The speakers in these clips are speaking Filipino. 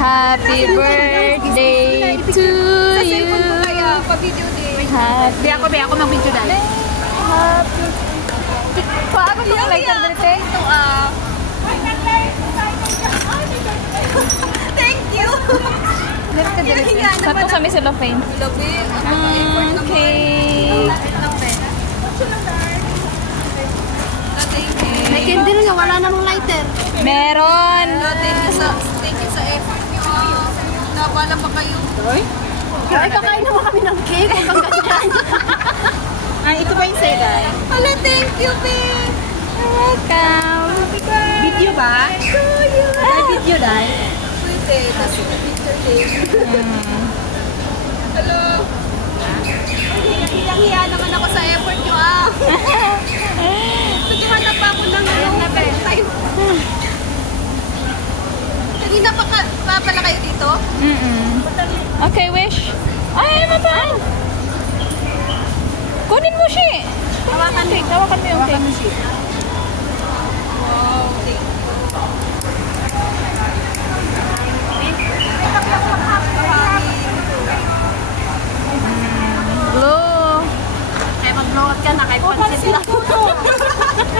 Happy birthday to you. Pa-video din. Happy. Be ako mag-video dahil. Happy. Paano ito lighter dito? Ito Thank you. Saan po kami sa Lofane? Okay. May candy rin, wala namang lighter. Meron. Thank you sa effort nyo. Nabala pa kayo. Ay, kakain naman kami ng cake. Huwag kang ganyan. Ay, ito ba yung say, Hala, thank you, babe. You're welcome. Video ba? Ay, video dahil. Pwede, kasi picture din. Hello. Hiya naman ako sa effort nyo, Naghahanap pa ako ng time. Kanina pa pala kayo dito? Okay, wish. Ay, mapaan. Kunin mo siya. Hawakan mo yung cake. Wow, thank Blue. Kaya mag-blowout ka na, kay pansit lang.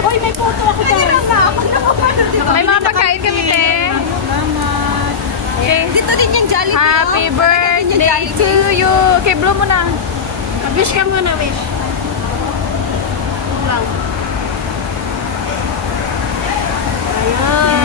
Hoy, may photo ako dahil. May mga pagkain kami, te. Okay. Dito din yung Jollibee. Happy birthday to you. Okay, blow mo na. Wish ka muna, wish. Wow. Ayan.